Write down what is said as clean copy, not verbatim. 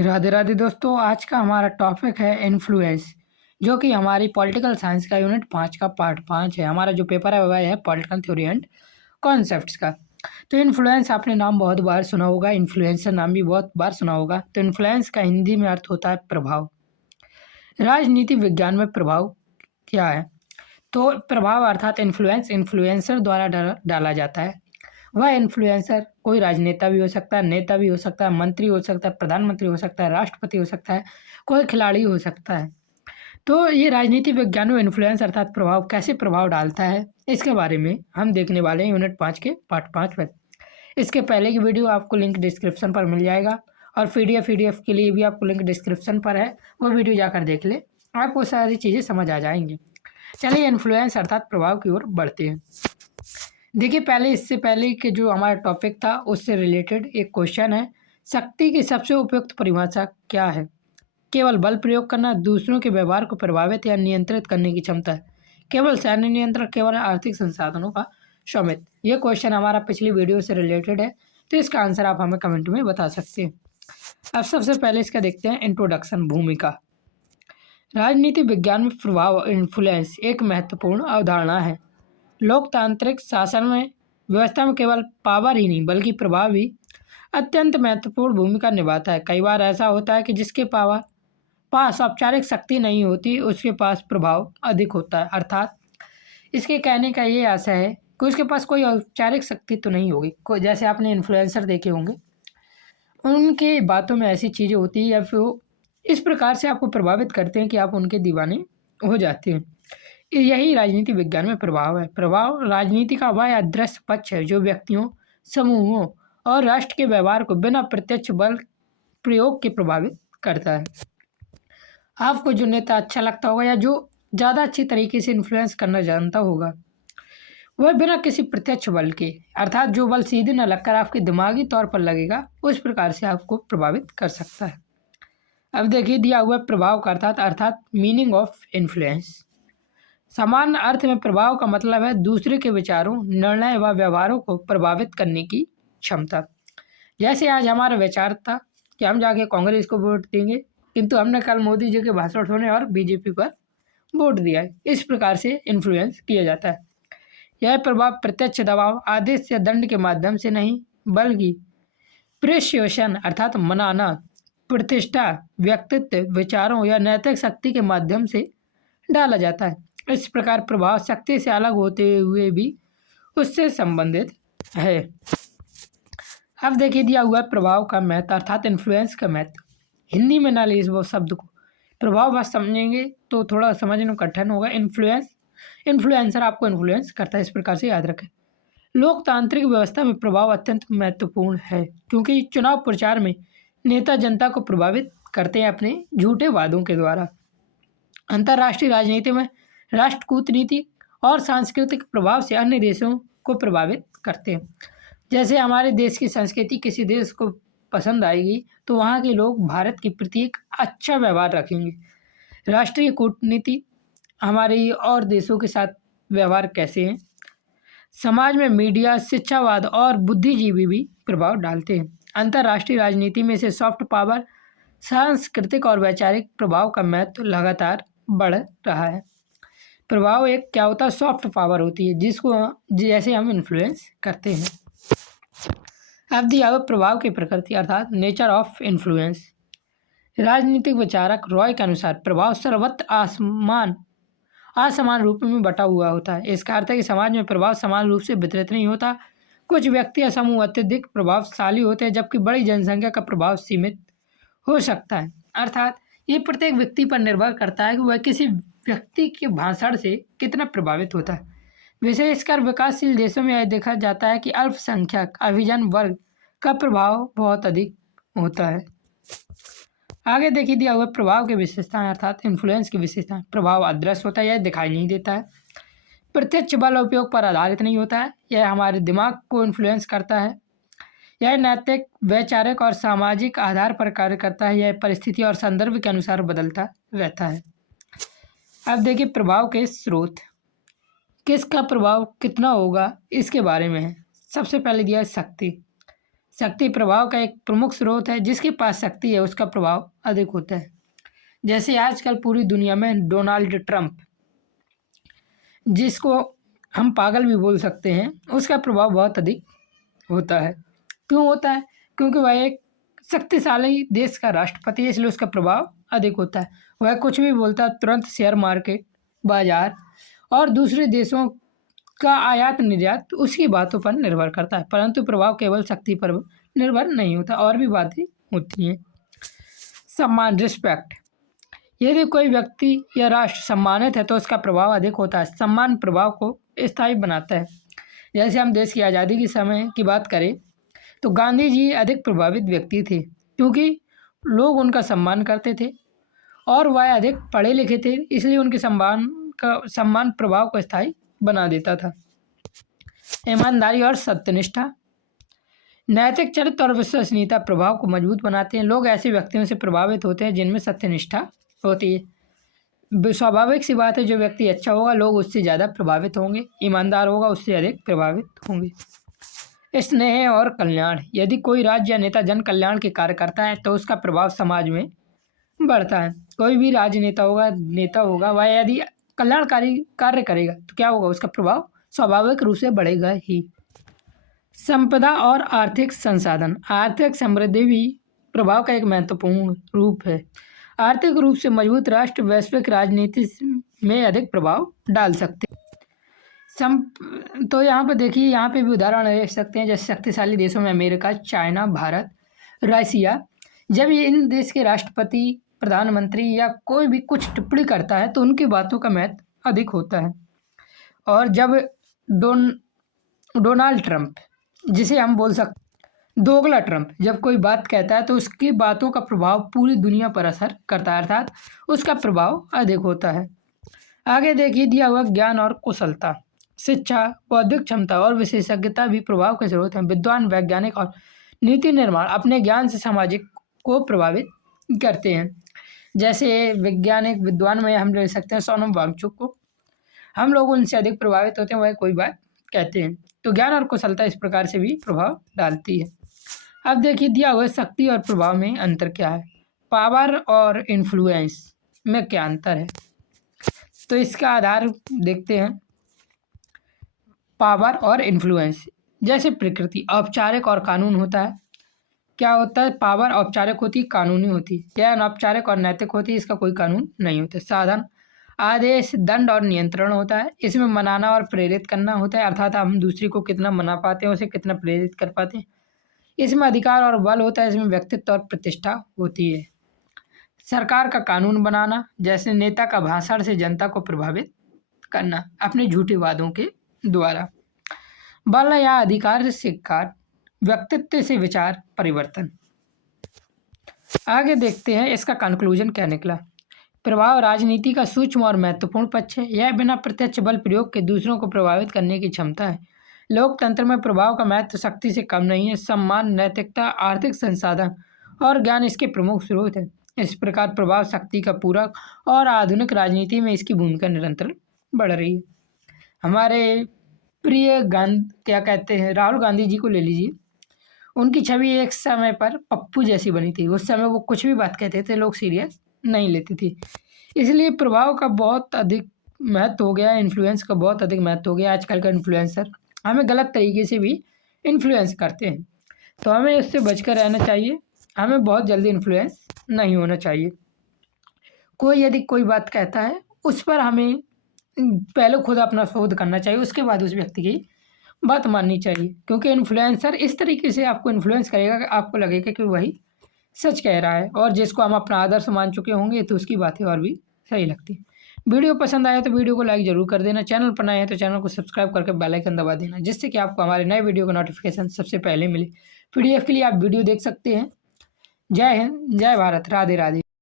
राधे राधे दोस्तों, आज का हमारा टॉपिक है इन्फ्लुएंस, जो कि हमारी पॉलिटिकल साइंस का यूनिट 5 का पार्ट 5 है। हमारा जो पेपर है वह है पॉलिटिकल थ्योरी एंड कॉन्सेप्ट्स का। तो इन्फ्लुएंस आपने नाम बहुत बार सुना होगा, इन्फ्लुएंसर नाम भी बहुत बार सुना होगा। तो इन्फ्लुएंस का हिंदी में अर्थ होता है प्रभाव। राजनीति विज्ञान में प्रभाव क्या है? तो प्रभाव अर्थात इन्फ्लुएंस इन्फ्लुएंसर द्वारा डाला जाता है। वह इन्फ्लुएंसर कोई राजनेता भी हो सकता है, नेता भी हो सकता है, मंत्री हो सकता है, प्रधानमंत्री हो सकता है, राष्ट्रपति हो सकता है, कोई खिलाड़ी हो सकता है। तो ये राजनीति विज्ञान में इन्फ्लुएंस अर्थात प्रभाव कैसे प्रभाव डालता है, इसके बारे में हम देखने वाले हैं यूनिट 5 के पार्ट 5 में। इसके पहले की वीडियो आपको लिंक डिस्क्रिप्शन पर मिल जाएगा, और पीडीएफ के लिए भी आपको लिंक डिस्क्रिप्शन पर है, वो वीडियो जाकर देख ले, आपको सारी चीज़ें समझ आ जाएंगी। चलिए इन्फ्लुएंस अर्थात प्रभाव की ओर बढ़ते हैं। देखिए, इससे पहले के जो हमारा टॉपिक था उससे रिलेटेड एक क्वेश्चन है, शक्ति की सबसे उपयुक्त परिभाषा क्या है? केवल बल प्रयोग करना, दूसरों के व्यवहार को प्रभावित या नियंत्रित करने की क्षमता है, केवल सैन्य नियंत्रण, केवल आर्थिक संसाधनों का स्वामित्व। ये क्वेश्चन हमारा पिछली वीडियो से रिलेटेड है, तो इसका आंसर आप हमें कमेंट में बता सकते हैं। अब सबसे पहले इसका देखते हैं इंट्रोडक्शन, भूमिका। राजनीति विज्ञान में प्रभाव इन्फ्लुएंस एक महत्वपूर्ण अवधारणा है। लोकतांत्रिक शासन में व्यवस्था में केवल पावर ही नहीं बल्कि प्रभाव भी अत्यंत महत्वपूर्ण भूमिका निभाता है। कई बार ऐसा होता है कि जिसके पास औपचारिक शक्ति नहीं होती, उसके पास प्रभाव अधिक होता है। अर्थात इसके कहने का ये आशा है कि उसके पास कोई औपचारिक शक्ति तो नहीं होगी, कोई जैसे आपने इन्फ्लुएंसर देखे होंगे, उनके बातों में ऐसी चीज़ें होती है या फिर वो इस प्रकार से आपको प्रभावित करते हैं कि आप उनके दीवाने हो जाते हैं। यही राजनीति विज्ञान में प्रभाव है। प्रभाव राजनीति का वह अदृश्य पक्ष है जो व्यक्तियों, समूहों और राष्ट्र के व्यवहार को बिना प्रत्यक्ष बल प्रयोग के प्रभावित करता है। आपको जो नेता अच्छा लगता होगा या जो ज़्यादा अच्छी तरीके से इन्फ्लुएंस करना जानता होगा, वह बिना किसी प्रत्यक्ष बल के, अर्थात जो बल सीधे न लगकर आपके दिमागी तौर पर लगेगा, उस प्रकार से आपको प्रभावित कर सकता है। अब देखिए, दिया हुआ प्रभाव का अर्थात मीनिंग ऑफ इन्फ्लुएंस। सामान्य अर्थ में प्रभाव का मतलब है दूसरे के विचारों, निर्णय व व्यवहारों को प्रभावित करने की क्षमता। जैसे आज हमारा विचार था कि हम जाके कांग्रेस को वोट देंगे, किंतु हमने कल मोदी जी के भाषण सुने और बीजेपी पर वोट दिया है। इस प्रकार से इन्फ्लुएंस किया जाता है। यह प्रभाव प्रत्यक्ष दबाव, आदेश या दंड के माध्यम से नहीं बल्कि प्रेशेशन अर्थात मनाना, प्रतिष्ठा, व्यक्तित्व, विचारों या नैतिक शक्ति के माध्यम से डाला जाता है। इस प्रकार प्रभाव शक्ति से अलग होते हुए भी उससे संबंधित है। अब देखिए, दिया हुआ प्रभाव का महत्व अर्थात इन्फ्लुएंस का महत्व। हिंदी में ना लीजिए वो शब्द को, प्रभाव बस समझेंगे तो थोड़ा समझने में कठिन होगा। इन्फ्लुएंसर आपको इन्फ्लुएंस करता है, इस प्रकार से याद रखें। लोकतांत्रिक व्यवस्था में प्रभाव अत्यंत महत्वपूर्ण है, क्योंकि चुनाव प्रचार में नेता जनता को प्रभावित करते हैं अपने झूठे वादों के द्वारा। अंतर्राष्ट्रीय राजनीति में राष्ट्र कूटनीति और सांस्कृतिक प्रभाव से अन्य देशों को प्रभावित करते हैं। जैसे हमारे देश की संस्कृति किसी देश को पसंद आएगी तो वहाँ के लोग भारत के प्रति एक अच्छा व्यवहार रखेंगे। राष्ट्रीय कूटनीति हमारे और देशों के साथ व्यवहार कैसे हैं। समाज में मीडिया, शिक्षावाद और बुद्धिजीवी भी प्रभाव डालते हैं। अंतर्राष्ट्रीय राजनीति में से सॉफ्ट पावर, सांस्कृतिक और वैचारिक प्रभाव का महत्व लगातार बढ़ रहा है। प्रभाव एक क्या होता है, सॉफ्ट पावर होती है जिसको जैसे हम इन्फ्लुएंस करते हैं। अब दिया हुआ प्रभाव की प्रकृति अर्थात नेचर ऑफ इन्फ्लुएंस। राजनीतिक विचारक रॉय के अनुसार प्रभाव सर्वत्र असमान रूप में बटा हुआ होता है। इसका अर्थ है कि समाज में प्रभाव समान रूप से वितरित नहीं होता। कुछ व्यक्ति या समूह अत्यधिक प्रभावशाली होते हैं, जबकि बड़ी जनसंख्या का प्रभाव सीमित हो सकता है। अर्थात ये प्रत्येक व्यक्ति पर निर्भर करता है कि वह किसी व्यक्ति के भाषण से कितना प्रभावित होता है। विशेषकर विकासशील देशों में यह देखा जाता है कि अल्पसंख्यक अभिजन वर्ग का प्रभाव बहुत अधिक होता है। आगे देखिए, दिया हुआ प्रभाव की विशेषताएं अर्थात इन्फ्लुएंस की विशेषताएं। प्रभाव अदृश्य होता है, यह दिखाई नहीं देता है। प्रत्यक्ष बल उपयोग पर आधारित नहीं होता है, यह हमारे दिमाग को इन्फ्लुएंस करता है। यह नैतिक, वैचारिक और सामाजिक आधार पर कार्य करता है। यह परिस्थिति और संदर्भ के अनुसार बदलता रहता है। अब देखिए, प्रभाव के स्रोत, किसका प्रभाव कितना होगा इसके बारे में है। सबसे पहले दिया है शक्ति। शक्ति प्रभाव का एक प्रमुख स्रोत है। जिसके पास शक्ति है उसका प्रभाव अधिक होता है। जैसे आजकल पूरी दुनिया में डोनाल्ड ट्रंप, जिसको हम पागल भी बोल सकते हैं, उसका प्रभाव बहुत अधिक होता है। क्यों होता है? क्योंकि वह एक शक्तिशाली देश का राष्ट्रपति है, इसलिए उसका प्रभाव अधिक होता है। वह कुछ भी बोलता है तुरंत शेयर मार्केट, बाजार और दूसरे देशों का आयात निर्यात उसकी बातों पर निर्भर करता है। परंतु प्रभाव केवल शक्ति पर निर्भर नहीं होता, और भी बातें होती हैं। सम्मान, रिस्पेक्ट। यदि कोई व्यक्ति या राष्ट्र सम्मानित है तो उसका प्रभाव अधिक होता है। सम्मान प्रभाव को स्थायी बनाता है। जैसे हम देश की आज़ादी के समय की बात करें तो गांधी जी अधिक प्रभावित व्यक्ति थे, क्योंकि लोग उनका सम्मान करते थे और वह अधिक पढ़े लिखे थे, इसलिए उनके सम्मान प्रभाव को स्थायी बना देता था। ईमानदारी और सत्यनिष्ठा। नैतिक चरित्र और विश्वसनीयता प्रभाव को मजबूत बनाते हैं। लोग ऐसे व्यक्तियों से प्रभावित होते हैं जिनमें सत्यनिष्ठा होती है। स्वाभाविक सी बात है, जो व्यक्ति अच्छा होगा लोग उससे ज़्यादा प्रभावित होंगे, ईमानदार होगा उससे अधिक प्रभावित होंगे। स्नेह और कल्याण। यदि कोई राज्य या नेता जन कल्याण के कार्य करता है तो उसका प्रभाव समाज में बढ़ता है। कोई भी राजनेता होगा, नेता होगा, वह यदि कल्याणकारी कार्य करेगा तो क्या होगा? उसका प्रभाव स्वाभाविक रूप से बढ़ेगा ही। संपदा और आर्थिक संसाधन। आर्थिक समृद्धि भी प्रभाव का एक महत्वपूर्ण रूप है। आर्थिक रूप से मजबूत राष्ट्र वैश्विक राजनीति में अधिक प्रभाव डाल सकते हैं। तो यहाँ पर देखिए, यहाँ पे भी उदाहरण ले सकते हैं, जैसे शक्तिशाली देशों में अमेरिका, चाइना, भारत, रसिया। जब ये इन देश के राष्ट्रपति, प्रधानमंत्री या कोई भी कुछ टिप्पणी करता है तो उनकी बातों का महत्व अधिक होता है। और जब डोनाल्ड ट्रंप, जिसे हम बोल सकते दोगला ट्रंप, जब कोई बात कहता है तो उसकी बातों का प्रभाव पूरी दुनिया पर असर करता है, अर्थात उसका प्रभाव अधिक होता है। आगे देखिए, दिया हुआ ज्ञान और कुशलता। शिक्षा, बौद्धिक क्षमता और विशेषज्ञता भी प्रभाव के स्रोत हैं। विद्वान, वैज्ञानिक और नीति निर्माण अपने ज्ञान से सामाजिक को प्रभावित करते हैं। जैसे वैज्ञानिक, विद्वान में हम ले सकते हैं सोनम वांगचुक को। हम लोग उनसे अधिक प्रभावित होते हैं, वह कोई बात कहते हैं। तो ज्ञान और कुशलता इस प्रकार से भी प्रभाव डालती है। अब देखिए, दिया हुआ शक्ति और प्रभाव में अंतर क्या है। पावर और इन्फ्लुएंस में क्या अंतर है, तो इसका आधार देखते हैं। पावर और इन्फ्लुएंस, जैसे प्रकृति औपचारिक और कानून होता है। क्या होता है? पावर औपचारिक होती है, कानूनी होती है। क्या अनौपचारिक और नैतिक होती है, इसका कोई कानून नहीं होता। साधन, आदेश, दंड और नियंत्रण होता है। इसमें मनाना और प्रेरित करना होता है, अर्थात हम दूसरे को कितना मना पाते हैं, उसे कितना प्रेरित कर पाते हैं। इसमें अधिकार और बल होता है। इसमें व्यक्तित्व और प्रतिष्ठा होती है। सरकार का कानून बनाना, जैसे नेता का भाषण से जनता को प्रभावित करना अपने झूठे वादों के द्वारा। बल या अधिकार से कार्य, व्यक्तित्व से विचार परिवर्तन। आगे देखते हैं इसका कंक्लूजन क्या निकला। प्रभाव राजनीति का सूक्ष्म और महत्वपूर्ण पक्ष है। यह बिना प्रत्यक्ष बल प्रयोग के दूसरों को प्रभावित करने की क्षमता है। लोकतंत्र में प्रभाव का महत्व शक्ति से कम नहीं है। सम्मान, नैतिकता, आर्थिक संसाधन और ज्ञान इसके प्रमुख स्रोत हैं। इस प्रकार प्रभाव शक्ति का पूरक और आधुनिक राजनीति में इसकी भूमिका निरंतर बढ़ रही है। हमारे प्रिय राहुल गांधी जी को ले लीजिए। उनकी छवि एक समय पर पप्पू जैसी बनी थी। उस समय वो कुछ भी बात कहते थे, लोग सीरियस नहीं लेती थी। इसलिए प्रभाव का बहुत अधिक महत्व हो गया, इन्फ्लुएंस का बहुत अधिक महत्व हो गया। आजकल का इन्फ्लुएंसर हमें गलत तरीके से भी इन्फ्लुएंस करते हैं, तो हमें इससे बचकर रहना चाहिए। हमें बहुत जल्दी इन्फ्लुएंस नहीं होना चाहिए। कोई यदि कोई बात कहता है उस पर हमें पहले खुद अपना शोध करना चाहिए, उसके बाद उस व्यक्ति की बात माननी चाहिए। क्योंकि इन्फ्लुएंसर इस तरीके से आपको इन्फ्लुएंस करेगा कि आपको लगेगा कि वही सच कह रहा है, और जिसको हम अपना आदर्श मान चुके होंगे तो उसकी बातें और भी सही लगती हैं। वीडियो पसंद आया तो वीडियो को लाइक जरूर कर देना। चैनल पर नए हैं तो चैनल को सब्सक्राइब करके बेल आइकन दबा देना, जिससे कि आपको हमारे नए वीडियो का नोटिफिकेशन सबसे पहले मिले। PDF के लिए आप वीडियो देख सकते हैं। जय हिंद, जय भारत, राधे राधे।